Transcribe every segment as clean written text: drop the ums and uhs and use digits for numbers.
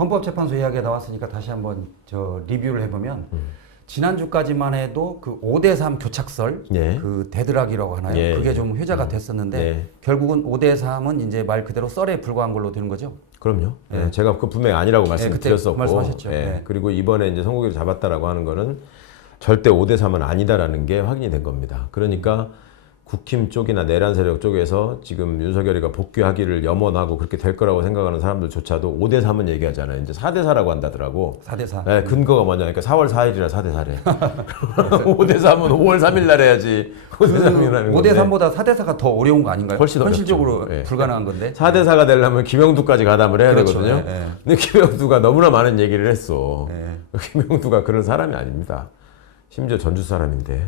헌법재판소 이야기가 나왔으니까 다시 한번 리뷰를 해보면 지난주까지만 해도 그 5대3 교착설, 예. 그 데드락이라고 하나요? 예. 그게 좀 회자가 됐었는데 예. 결국은 5대3은 이제 말 그대로 썰에 불과한 걸로 되는 거죠. 그럼요. 예. 제가 그 분명히 아니라고 말씀드렸었고, 말씀하셨죠. 예. 그리고 이번에 이제 선고기를 잡았다라고 하는 거는 절대 5대3은 아니다라는 게 확인이 된 겁니다. 그러니까 국힘 쪽이나 내란 세력 쪽에서 지금 윤석열이가 복귀하기를 염원하고 그렇게 될 거라고 생각하는 사람들조차도 5대3은 얘기하잖아요. 이제 4대4라고 한다더라고. 4대4. 네, 근거가 뭐냐니까 4월 4일이라 4대4래. 5대3은 5월 3일 날 해야지. 5대3이라는 건데. 5대3보다 4대4가 더 어려운 거 아닌가요? 훨씬 현실적으로 어렵죠. 예. 불가능한 건데. 4대4가 되려면 김영두까지 가담을 해야 그렇죠. 되거든요. 예, 예. 근데 김영두가 너무나 많은 얘기를 했어. 예. 김영두가 그런 사람이 아닙니다. 심지어 전주 사람인데.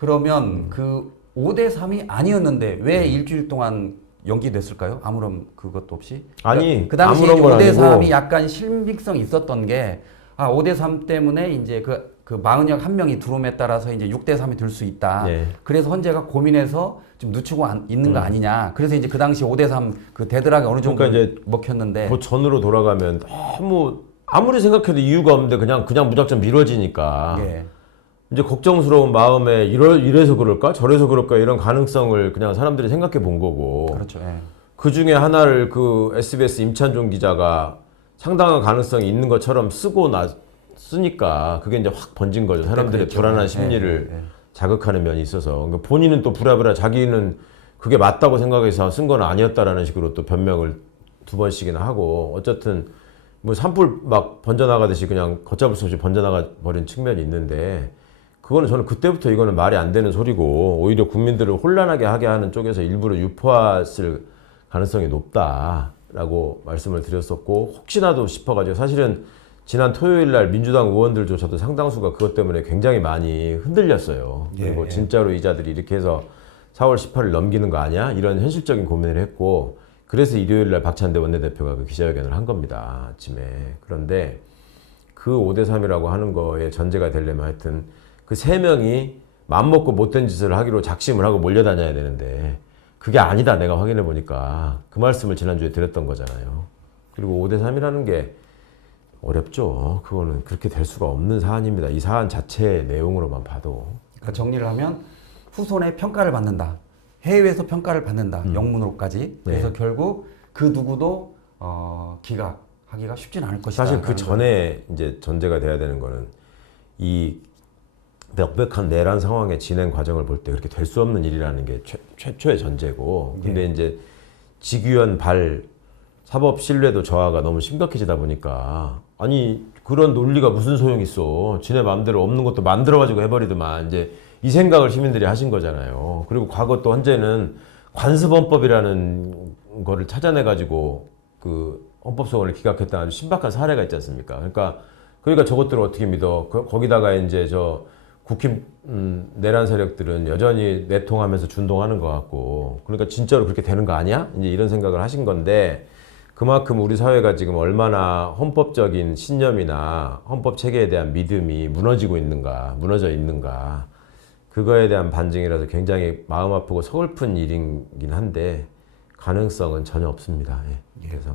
그러면 그 5대3이 아니었는데 왜 일주일 동안 연기됐을까요? 아무런 그것도 없이? 아니, 그 당시 아무런 건 5대3이 아니고. 약간 신빙성이 있었던 게 5대3 때문에 이제 그 마흔역 한 명이 들어옴에 따라서 이제 6대3이 될 수 있다. 예. 그래서 헌재가 고민해서 좀 늦추고 있는 거 아니냐. 그래서 이제 그 당시 5대3 그 데드락이 어느 정도 그러니까 이제 먹혔는데. 그 전으로 돌아가면 너무 아무리 생각해도 이유가 없는데 그냥 무작정 미뤄지니까. 예. 이제 걱정스러운 마음에 이래서 그럴까? 저래서 그럴까? 이런 가능성을 그냥 사람들이 생각해 본 거고. 그렇죠. 예. 그 중에 하나를 그 SBS 임찬종 기자가 상당한 가능성이 있는 것처럼 쓰니까 그게 이제 확 번진 거죠. 사람들의 그랬죠. 불안한 심리를 예, 예. 자극하는 면이 있어서. 그러니까 본인은 또 부랴부랴 자기는 그게 맞다고 생각해서 쓴 건 아니었다라는 식으로 또 변명을 2번씩이나 하고 어쨌든 뭐 산불 막 번져나가듯이 그냥 걷잡을 수 없이 번져나가 버린 측면이 있는데 그거는 저는 그때부터 이거는 말이 안 되는 소리고 오히려 국민들을 혼란하게 하게 하는 쪽에서 일부러 유포했을 가능성이 높다라고 말씀을 드렸었고 혹시나도 싶어가지고 사실은 지난 토요일 날 민주당 의원들조차도 상당수가 그것 때문에 굉장히 많이 흔들렸어요. 예, 그리고 예. 진짜로 이자들이 이렇게 해서 4월 18일 넘기는 거 아니야? 이런 현실적인 고민을 했고 그래서 일요일 날 박찬대 원내대표가 그 기자회견을 한 겁니다. 아침에. 그런데 그 5대3이라고 하는 거에 전제가 되려면 하여튼 그 3명이 맘먹고 못된 짓을 하기로 작심을 하고 몰려다녀야 되는데 그게 아니다 내가 확인해 보니까 그 말씀을 지난주에 드렸던 거잖아요. 그리고 5대3이라는 게 어렵죠. 그거는 그렇게 될 수가 없는 사안입니다. 이 사안 자체의 내용으로만 봐도. 그러니까 정리를 하면 후손의 평가를 받는다. 해외에서 평가를 받는다. 영문으로까지. 그래서 결국 그 누구도 기각하기가 쉽진 않을 것이다. 사실 그 전에 이제 전제가 돼야 되는 거는 이 명백한 내란 상황의 진행 과정을 볼 때 그렇게 될 수 없는 일이라는 게 최초의 전제고. 근데 이제 직위원 사법 신뢰도 저하가 너무 심각해지다 보니까 아니 그런 논리가 무슨 소용 있어. 지네 마음대로 없는 것도 만들어가지고 해버리더만 이제 이 생각을 시민들이 하신 거잖아요. 그리고 과거 또 헌재는 관습헌법이라는 거를 찾아내가지고 그 헌법소원을 기각했다는 아주 신박한 사례가 있지 않습니까? 그러니까 저것들을 어떻게 믿어? 거기다가 이제 국힘 내란 세력들은 여전히 내통하면서 준동하는 것 같고 그러니까 진짜로 그렇게 되는 거 아니야? 이제 이런 생각을 하신 건데 그만큼 우리 사회가 지금 얼마나 헌법적인 신념이나 헌법 체계에 대한 믿음이 무너져 있는가 그거에 대한 반증이라서 굉장히 마음 아프고 서글픈 일이긴 한데 가능성은 전혀 없습니다. 예. 그래서